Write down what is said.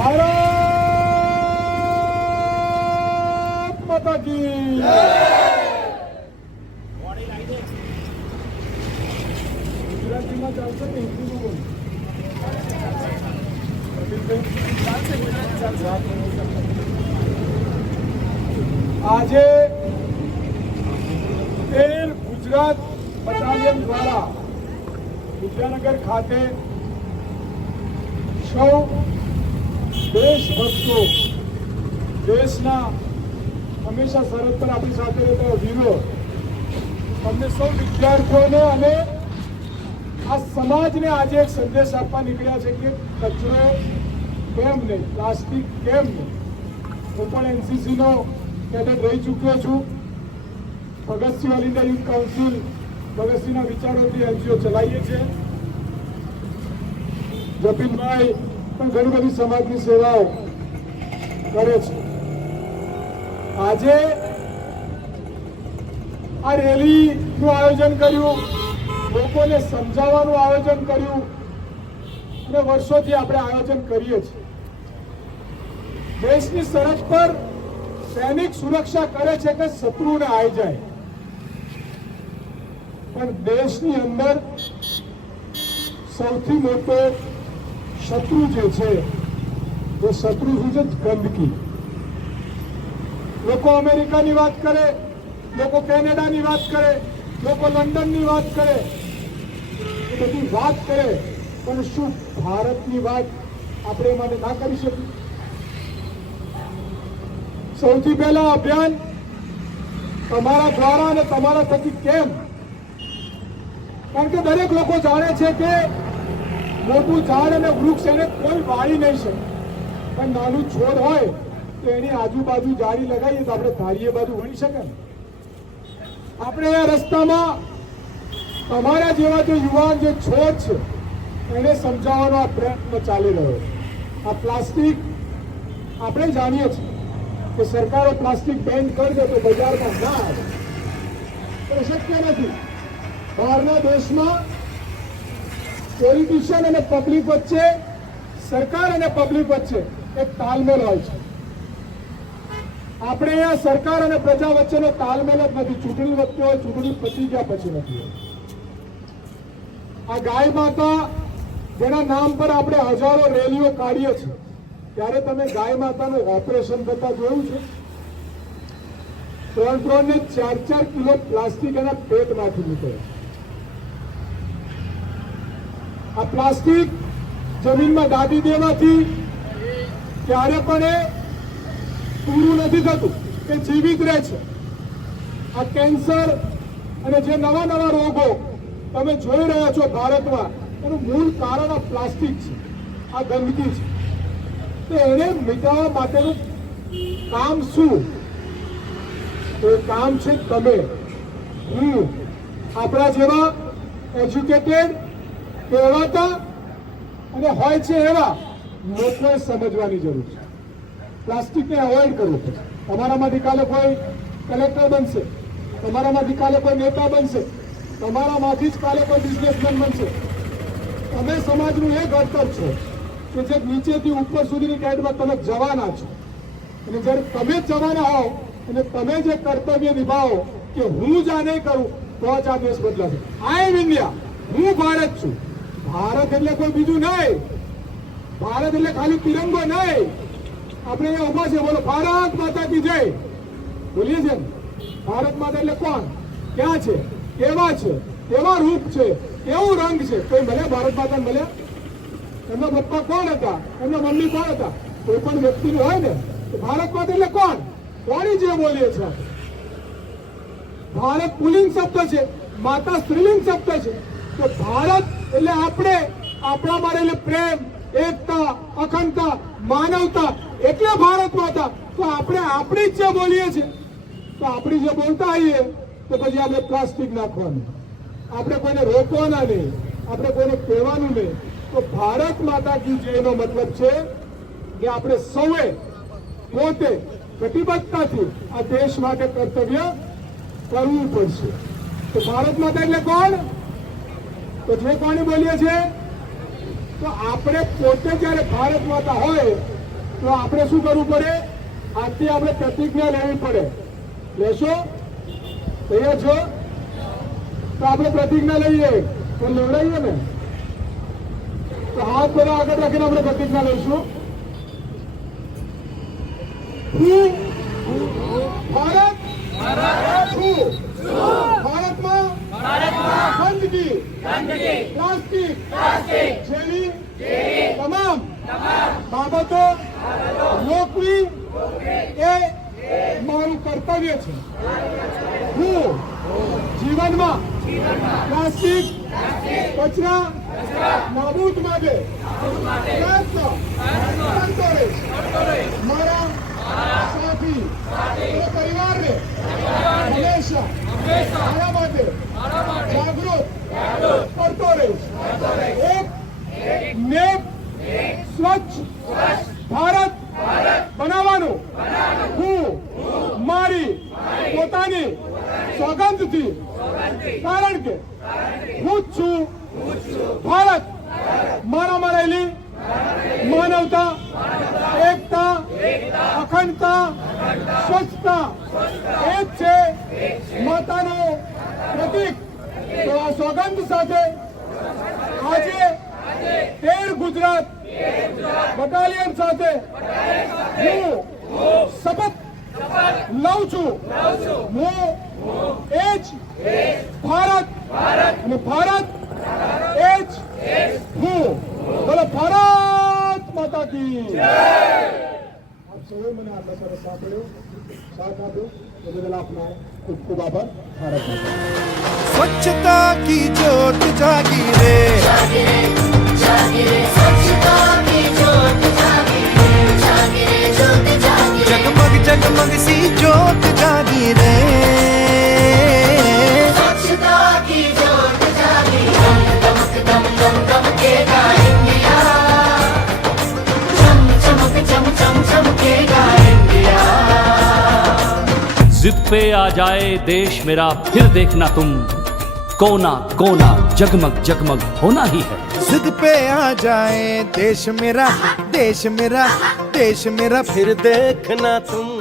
ભારત માતા ગુજરાતીમાં ચાલશે કે આજે તેર ગુજરાત બટાલિયન દ્વારા વિદ્યાનગર ખાતે સૌ દેશભક્તો, દેશના હંમેશા સરહદ પર આપણી સાથે રહેતા વીરો તમને સૌ વિદ્યાર્થીઓને અને આ સમાજને આજે એક સંદેશ આપવા નીકળ્યા છે કે કચરો કેમ નહીં, પ્લાસ્ટિક કેમ નહીં? હું પણ એનસીસીનો કેડેટ રહી ચૂક્યો છું. Bhagat Singh all India youth council ભગતસિંહના વિચારોથી એનજીઓ ચલાવીએ છીએ. જતીનભાઈ પણ ઘણી બધી સમાજની સેવાઓ કરે છે. આજે આ રેલીનું આયોજન કર્યું, લોકોને સમજાવવાનું આયોજન કર્યું, અને વર્ષોથી આપણે આયોજન કરીએ છીએ. દેશની સરહદ પર સૈનિક સુરક્ષા કરે છે કે શત્રુને આવી જાય. પણ દેશની અંદર સૌથી મોટો શત્રુ જે છે એ શત્રુ શું છે ગંદકી લોકો અમેરિકાની વાત કરે લોકો કેનેડાની વાત કરે લોકો લંડનની વાત કરે એ બધી વાત કરે પણ શું ભારતની વાત આપણે માટે ના કરી શકીએ? સૌથી પહેલા અભિયાન તમારા દ્વારા અને તમારા થકી કેમ? કારણ કે દરેક લોકો જાણે છે કે મોટું ઝાડ અને વૃક્ષ એને કોઈ વાળી નહીં શકે. પણ નાનું છોડ હોય તો એની આજુબાજુ જાળી લગાવીએ તો આપણે ધારીએ બાજુ વણી શકે આપણે આ રસ્તામાં તમારા જેવા જે યુવાન જે છોડ છે, એને સમજાવવાનો આ પ્રયત્ન ચાલી રહ્યો છે. આ પ્લાસ્ટિક આપણે જાણીએ છીએ કે સરકારો પ્લાસ્ટિક બેન કરી દે તો બજારમાં ના આવે. પણ શક્ય નથી. બહારના દેશમાં પોલિટિશિયન અને પબ્લિક વચ્ચે, સરકાર અને પબ્લિક વચ્ચે એક તાલમેલ હોય છે. આપણે અહીંયા સરકાર અને પ્રજા વચ્ચેનો તાલમેલ જ નથી. ચૂંટણી વખતે હોય, ચૂંટણી પતી ગયા પછી નથી આ ગાય માતા જેના નામ પર આપણે હજારો રેલીઓ કાઢીએ છીએ, ત્યારે તમે ગાય માતાનું ઓપરેશન થતા જોયું છે? ત્રણ ત્રણ ને ચાર ચાર કિલો પ્લાસ્ટિક એના પેટમાંથી નીકળે છે. આ પ્લાસ્ટિક જમીનમાં દાબી દેવાથી ક્યારે પણ એ પૂરું નથી થતું. કે જીવિત રહે છે. આ કેન્સર અને જે નવા નવા રોગો તમે જોઈ રહ્યા છો ભારતમાં, એનું મૂળ કારણ આ પ્લાસ્ટિક છે. આ ગંદકી છે. તો એને મિટાવવા માટેનું કામ શું? તો એ કામ છે તમે. હું આપણા જેવા એજ્યુકેટેડ કહેવાતા અને હોય છે એવા લોકોએ સમજવાની જરૂર છે. પ્લાસ્ટિકને અવોઇડ કરવું પડશે તમારામાંથી કાલે કોઈ કલેક્ટર બનશે, તમારામાંથી કાલે કોઈ નેતા બનશે, તમારામાંથી જ કાલે કોઈ બિઝનેસમેન બનશે. તમે સમાજનું એ ઘડતર છો કે જે નીચેથી ઉપર સુધીની કેડમાં તમે જવાના છો. અને જ્યારે તમે જવાના હોવ અને તમે જે કર્તવ્ય નિભાવો કે હું જ આ નહીં કરું, તો જ આ દેશ બદલાશે. આઈ એમ ઇન્ડિયા હું ભારત છું. ભારત એટલે કોઈ બીજું નહીં. ભારત એટલે ખાલી તિરંગો નહીં. આપણે અહીંયા ઊભા છે બોલો, ભારત માતા કી જય. બોલીએ છે ભારત માતા એટલે કોણ? ક્યાં છે? કેવા છે? કેવા રૂપ છે? કેવું રંગ છે? કોઈ મળે ભારત માતા મળે એમના પપ્પા કોણ હતા? એમના મમ્મી કોણ હતા? કોઈ પણ વ્યક્તિનું હોય ને, તો ભારત માતા એટલે કોણ? કોની જે બોલીએ છે ભારત પુલિંગ શબ્દ છે. માતા સ્ત્રીલિંગ શબ્દ છે. તો ભારત એટલે આપણે, આપણા માટે પ્રેમ, એકતા, અખંડતા, માનવતા, એટલે ભારત માતા. તો આપણે આપણી જ જે બોલીએ છીએ, તો આપણી જે બોલતા આવીએ, તો પછી આપણે પ્લાસ્ટિક નાખવાનું. આપણે કોઈને રોકવાના નહીં, આપણે કોઈને કહેવાનું નહીં. તો ભારત માતા કી જયનો મતલબ છે કે આપણે સૌએ પોતે કટિબદ્ધતાથી આ દેશ માટે કર્તવ્ય કરવું પડશે. તો ભારત માતા એટલે કોણ? તો જે કોની બોલીએ છે તો આપણે પોતે જ્યારે ભારત માતા હોય, તો આપણે શું કરવું પડે? આજથી આપણે પ્રતિજ્ઞા લેવી પડે. લેશો? તૈયાર છો? તો આપણે પ્રતિજ્ઞા લઈએ. તો લેવડાવીએ ને? તો હાથ બધા આગળ રાખીને આપણે પ્રતિજ્ઞા લઈશું. હું ભારત છું ભારતમાં ગંદકી પ્લાસ્ટિક. જેલી તમામ બાબતો રોકવી એ મારું કર્તવ્ય છે. હું જીવનમાં પ્લાસ્ટિક કચરા નાબૂદ માટે પ્રયત્ન મારા સાથી પરિવારને હંમેશા મારા માટે જાગૃત કરતો રહીશ એક નેક સ્વચ્છ ભારત બનાવવાનું હું મારી પોતાની સોગંદથી કારણ કે હું છું ભારત. મારામાં રહેલી માનવતા, એકતા, અખંડતા, સ્વચ્છતા. એ જ છે માતાનો પ્રતિક. તો આ સોગંદ સાથે આજે તેર ગુજરાત બટાલિયન સાથે હું શપથ લઉં છું. હું એ જ ભારત. અને ભારત એ જ હું. બોલો, ભારત માતા કી આપ સૌએ મને આટલા સરસ સાંભળ્યો, સાથ સ્વચ્છતા કી જ્યોત જાગી सी ज्योत जागी रे। स्वच्छता की ज्योत जागिरे दम दमक दम दम दमकेगा इंडिया। चम चमक चम चम चमकेगा इंडिया। जिद पे आ जाए देश मेरा फिर देखना तुम। कोना कोना जगमग जगमग होना ही है। जिद पे आ जाए देश मेरा देश मेरा देश मेरा फिर देखना तुम।